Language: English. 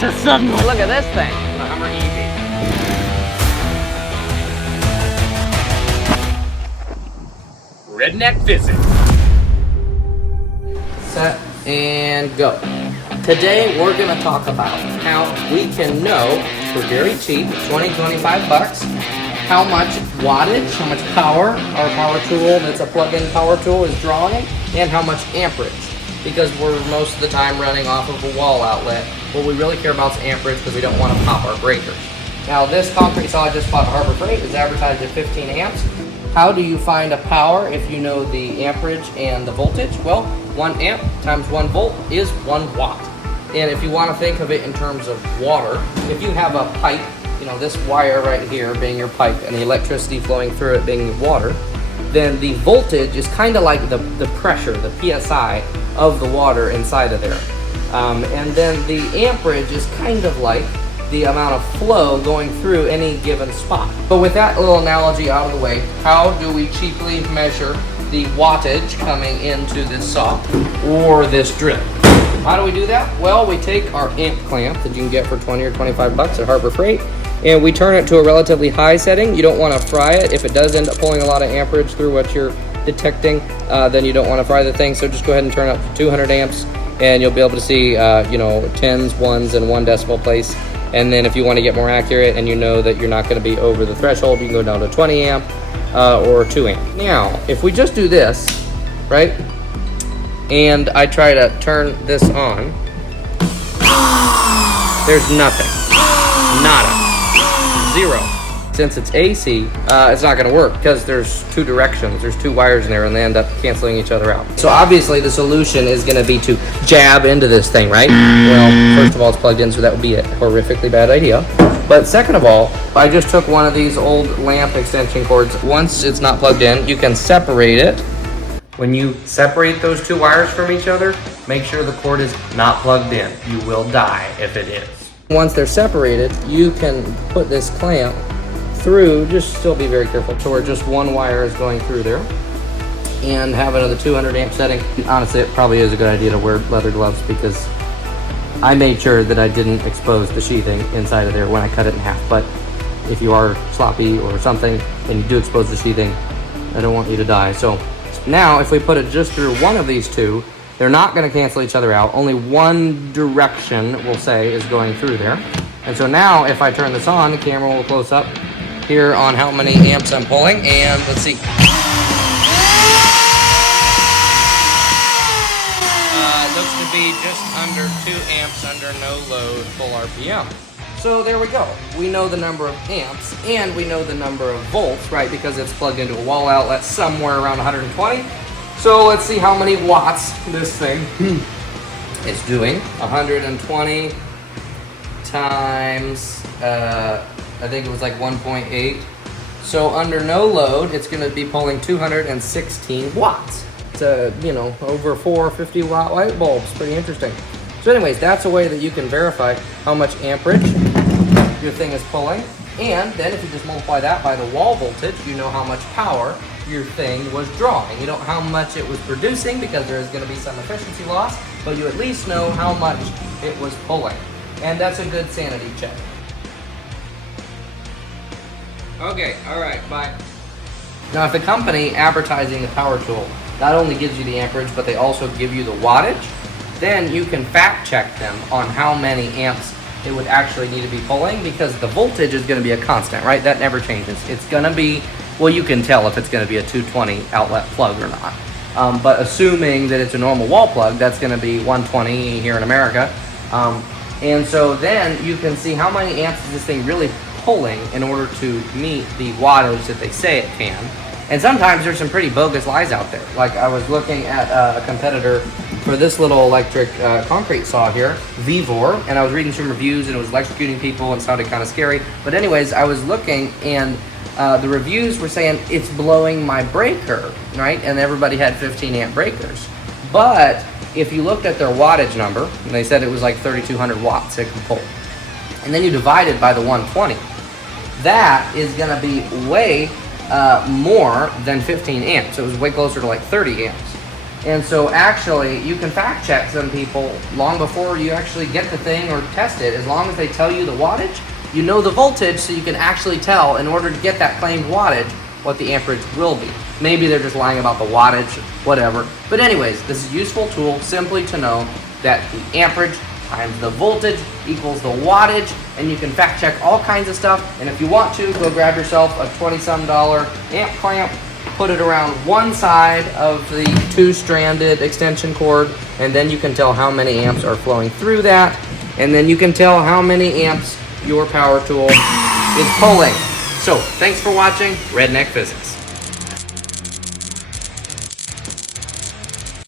to suddenly. Look at this thing. The Hummer EV. RedNeck Visit. Set and go. Today we're going to talk about how we can know for very cheap, 20-25 bucks, how much wattage, how much power our power tool that's a plug-in power tool is drawing, and how much amperage. Because we're most of the time running off of a wall outlet. What we really care about is amperage because we don't want to pop our breakers. Now this concrete saw I just bought at Harbor Freight is advertised at 15 amps. How do you find a power if you know the amperage and the voltage? Well, 1 amp times 1 volt is 1 watt. And if you want to think of it in terms of water, if you have a pipe, you know, this wire right here being your pipe and the electricity flowing through it being water, then the voltage is kind of like the pressure, the PSI of the water inside of there. And then the amperage is kind of like the amount of flow going through any given spot. But with that little analogy out of the way, how do we cheaply measure the wattage coming into this saw or this drill? How do we do that? Well, we take our amp clamp that you can get for 20 or 25 bucks at Harbor Freight, and we turn it to a relatively high setting. You don't want to fry it. If it does end up pulling a lot of amperage through what you're detecting, then you don't want to fry the thing. So just go ahead and turn it up to 200 amps, and you'll be able to see, you know, tens, ones, and 1 decimal place. And then if you want to get more accurate and you know that you're not going to be over the threshold, you can go down to 20 amp or 2 amp. Now, if we just do this, right, and I try to turn this on, there's nothing. Nada. 0. Since it's AC, it's not going to work because there's 2 directions. There's 2 wires in there and they end up canceling each other out. So obviously the solution is going to be to jab into this thing, right? Well, first of all, it's plugged in, so that would be a horrifically bad idea. But second of all, I just took one of these old lamp extension cords. Once it's not plugged in, you can separate it. When you separate those 2 wires from each other, make sure the cord is not plugged in. You will die if it is. Once they're separated, you can put this clamp through, just still be very careful, to where just 1 wire is going through there, and have another 200 amp setting. Honestly, it probably is a good idea to wear leather gloves because I made sure that I didn't expose the sheathing inside of there when I cut it in half. But if you are sloppy or something and you do expose the sheathing, I don't want you to die. So now if we put it just through one of these 2, they're not going to cancel each other out. Only one direction, we'll say, is going through there. And so now if I turn this on, the camera will close up here on how many amps I'm pulling, and let's see. Looks to be just under 2 amps under no load full RPM. So there we go. We know the number of amps and we know the number of volts, right? Because it's plugged into a wall outlet somewhere around 120. So let's see how many watts this thing is doing. 120 times, I think it was like 1.8. So under no load, it's going to be pulling 216 watts. It's a, you know, over 450 watt light bulbs. Pretty interesting. So anyways, that's a way that you can verify how much amperage your thing is pulling. And then if you just multiply that by the wall voltage, you know how much power your thing was drawing. You don't know how much it was producing because there is going to be some efficiency loss, but you at least know how much it was pulling. And that's a good sanity check. Okay, alright, bye. Now if the company advertising the power tool not only gives you the amperage, but they also give you the wattage, then you can fact check them on how many amps it would actually need to be pulling, because the voltage is going to be a constant, right? That never changes. It's going to be, well, you can tell if it's going to be a 220 outlet plug or not. But assuming that it's a normal wall plug, that's going to be 120 here in America. And so then you can see how many amps is this thing really pulling in order to meet the wattage that they say it can. And sometimes there's some pretty bogus lies out there. Like I was looking at a competitor for this little electric concrete saw here, Vivor, and I was reading some reviews and it was electrocuting people and sounded kind of scary. But anyways, I was looking and the reviews were saying it's blowing my breaker, right? And everybody had 15 amp breakers. But if you looked at their wattage number, and they said it was like 3,200 watts it could pull, and then you divide it by the 120, that is going to be way more than 15 amps. So it was way closer to like 30 amps. And so actually, you can fact check some people long before you actually get the thing or test it. As long as they tell you the wattage, you know the voltage, so you can actually tell, in order to get that claimed wattage, what the amperage will be. Maybe they're just lying about the wattage, whatever. But anyways, this is a useful tool simply to know that the amperage times the voltage equals the wattage, and you can fact check all kinds of stuff. And if you want to, go grab yourself a $20-some amp clamp, put it around one side of the two-stranded extension cord, and then you can tell how many amps are flowing through that, and then you can tell how many amps your power tool is pulling. So, thanks for watching RedNeck Physics.